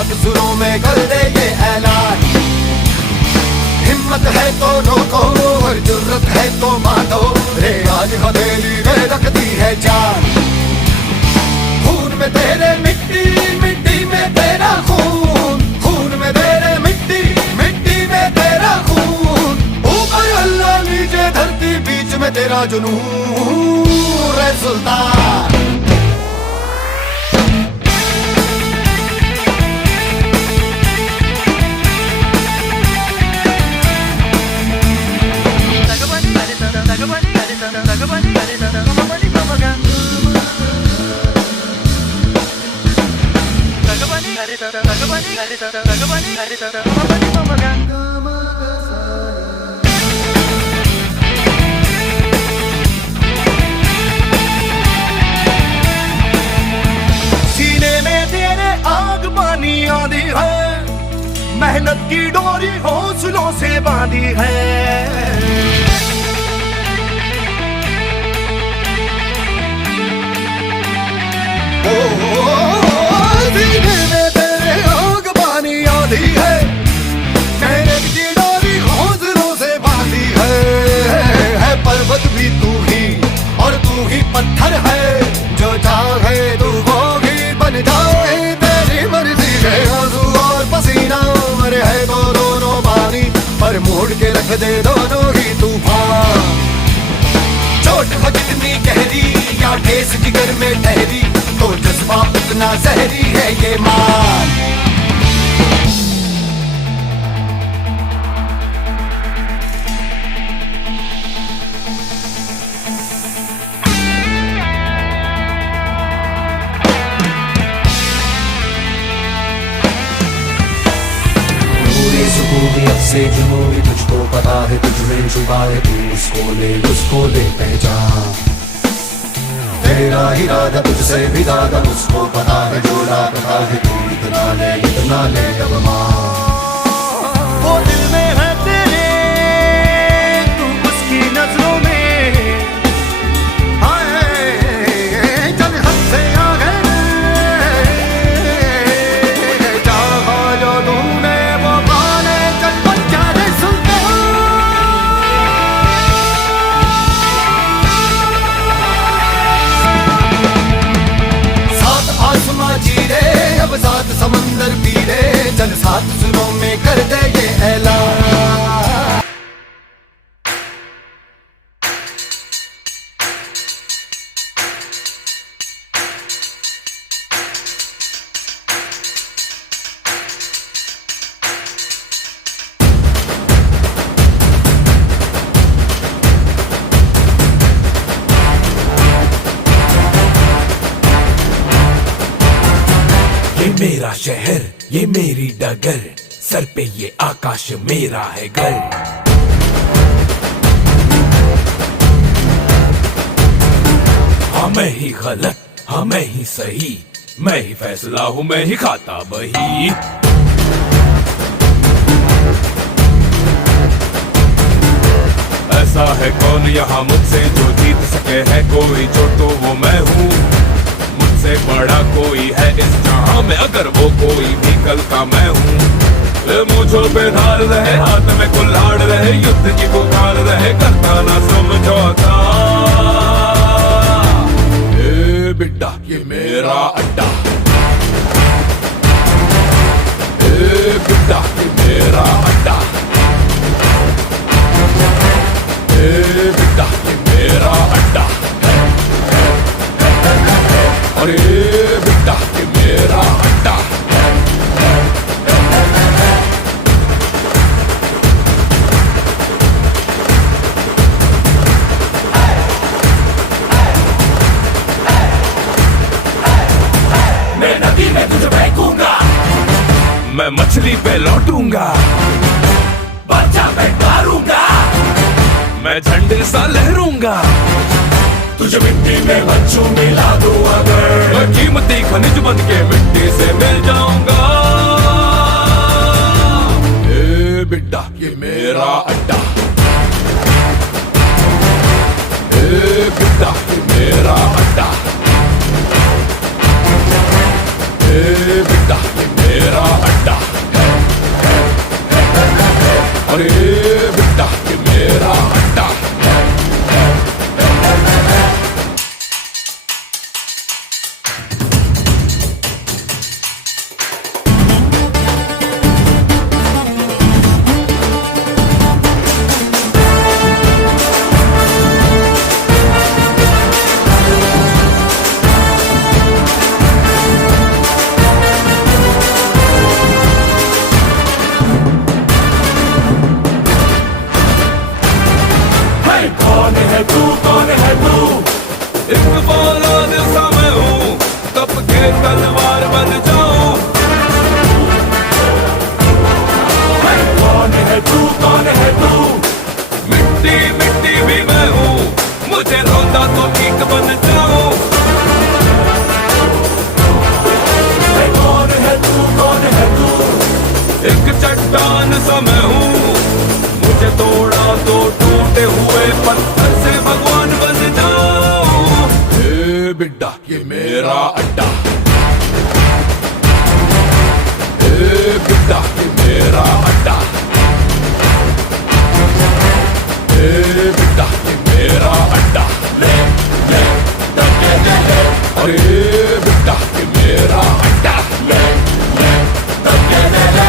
सात सुरों में कर दे ये ऐलान। हिम्मत है तो रोको और जुर्रत है तो मानो, रे आज हथेली में रखती है जान। खून में तेरे मिट्टी, मिट्टी में तेरा खून, खून में तेरे मिट्टी, मिट्टी में तेरा खून। ऊपर अल्लाह नीचे धरती बीच में तेरा जुनून, रे सुल्तान। सीने में तेरे आग पानी आंधी है, मेहनत की डोरी हौसलों से बांधी है। सीने में तेरे आग पानी आंधी है, मेहनत की डोरी हौसलों से बांधी है। पर्वत भी तू ही और तू ही पत्थर है, जो चाहे तू वो ही बन जाए, तेरी मर्जी है। आंसू और पसीना मरे है तो दोनों पानी, पर मोड़ के रख दे दोनों ही तूफान। चोट हो कितनी गहरी या ठेस जिगर में ठहरी, तो जज्बा उतना जहरी है ये मान। से जुनून तुझको पता है, तुझ में छुपा है, तू उसको ले पहचान। तेरा इरादा तुझसे भी ज्यादा उसको पता है, जो लापता है तू इतना ले अब मान। वो दिल में है तेरे, तू उसकी नजरों में, हाय चल हद से आगे। चाहा जो तूने वो पाने, चल बच्चा रे सुल्तान। सात आसमां चीरे अब सात समंदर पीरे, चल सात सुरों में कर दे ये ऐलान। ये मेरा शहर, ये मेरी डगर, सर पे ये आकाश मेरा है घर। हाँ मैं ही गलत, हाँ मैं ही सही, मैं ही फैसला हूँ, मैं ही खाता बही। ऐसा है कौन यहाँ मुझसे जो जीत सके, है कोई जो तो वो मैं हूँ। मुझसे बड़ा कोई है इस जहां में, अगर वो कोई भी कल का मैं हूँ। मुझों पे धार रहे, हाथ में कुल्हाड़ रहे, युद्ध की पुकार रहे, करता ना समझौता। ए बिड्डा ये मेरा अड्डा, ए बिड्डा ये मेरा अड्डा, ए बिड्डा ये मेरा अड्डा, अरे बिड्डा ये मेरा अड्डा। मैं नदी में तुझे फेंकूंगा, मैं मछली पे लौटूंगा, बच्चा पे मारूंगा, मैं झंडे सा लहरूंगा। तुझे मिट्टी में बच्चों मिला दूं अगर, मैं कीमती खनिज बन के मिट्टी से मिल जाऊंगा। ए बिड्डा ये मेरा अड्डा, ए बिड्डा ये मेरा अड्डा, ए बिड्डा ये मेरा कौन है तू, कौन है तू? एक फौलाद सा मैं हूँ, कब के तलवार बन जाऊं। कौन है तू, कौन है तू? मिट्टी मिट्टी भी मैं हूँ, मुझे रोता तो ठीक बन जाऊं। कौन है तू, कौन है तू? एक चट्टान सा मैं हूँ, मुझे तोड़ा तो टूटे हुए पत्थर से भगवान बन जाऊं। हे बिड्डा ये मेरा अड्डा, हे बिड्डा ये मेरा अड्डा, हे बिड्डा ये मेरा अड्डा। ले ले डके ले, अरे बिड्डा ये मेरा अड्डा। ले ले डके ले।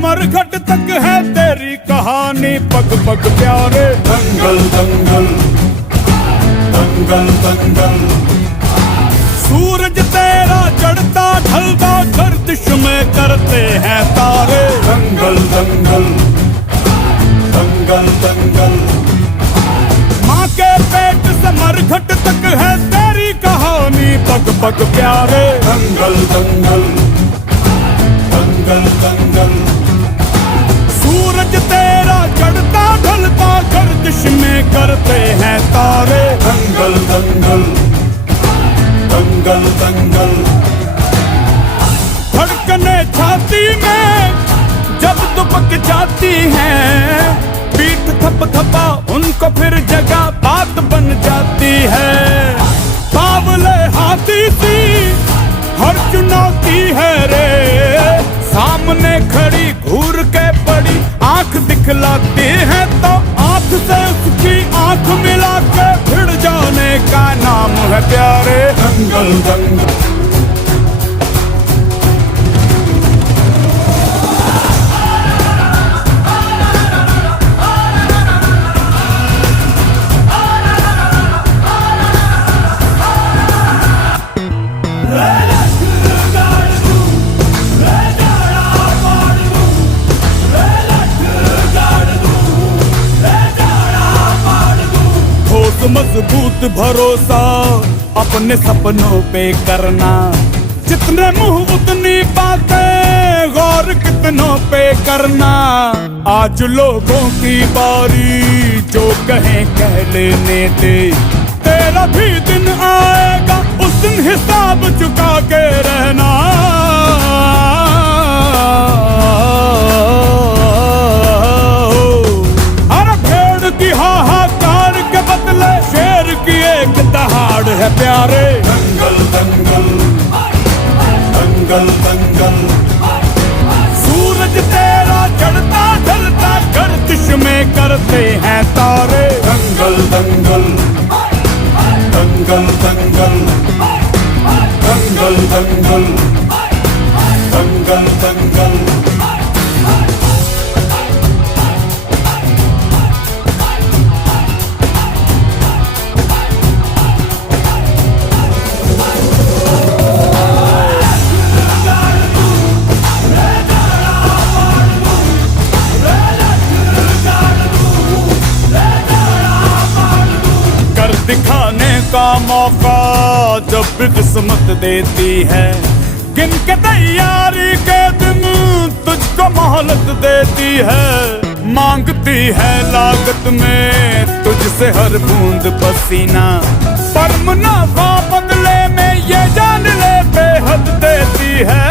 मरघट तक है तेरी कहानी, पग पग प्यारे। दंगल दंगल दंगल दंगल, सूरज तेरा चढ़ता ढलता गर्दिश में करते हैं तारे। दंगल दंगल दंगल दंगल, माँ के पेट से मरघट तक है तेरी कहानी, पग पग प्यारे। दंगल दंगल दंगल दंगल, सूरज तेरा चढ़ता ढलता गर्दिश में करते हैं तारे। दंगल दंगल दंगल दंगल, धड़कने छाती में जब दुबक जाती हैं, पीठ थप थपा उनको फिर जगह बात बन जाती है। बावले हाथी सी हर चुनौती है रे, सामने खड़ी घूर के पड़ी आंख दिखलाती है, तो आंख से उसकी आंख मिला के भिड़ जाने का नाम है प्यारे। दंगल दंगल मजबूत भरोसा अपने सपनों पे करना, जितने मुंह उतनी बातें, गौर कितनों पे करना। आज लोगों की बारी, जो कहें कह लेने दे, तेरा भी दिन आएगा उस दिन हिसाब चुका के रहना। अरे भेड़ की हाहाकार के बदले शेर की एक दहाड़ है प्यारे। दंगल दंगल दंगल दंगल, सूरज तेरा चढ़ता ढलता गर्दिश में करते हैं तारे। दंगल दंगल दंगल दंगल दंगल दंगल दंगल दंगल। दिखाने का मौका जब भी किस्मत देती है, गिन के तैयार दौलत देती है, मांगती है लागत में तुझसे हर बूंद पसीना, पर मुनाफा बदले में ये जान ले बेहद देती है।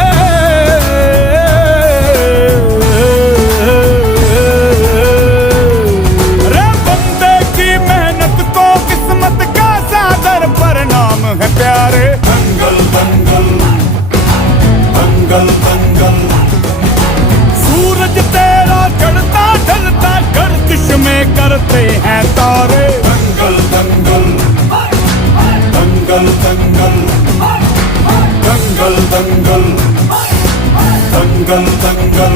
रे बंदे की मेहनत को किस्मत का सादर परिणाम है प्यारे। दंगल दंगल दंगल दंगल, सूरज तेरा चढ़ता ढलता गर्दिश में करते हैं तारे। दंगल दंगल दंगल दंगल दंगल दंगल दंगल दंगल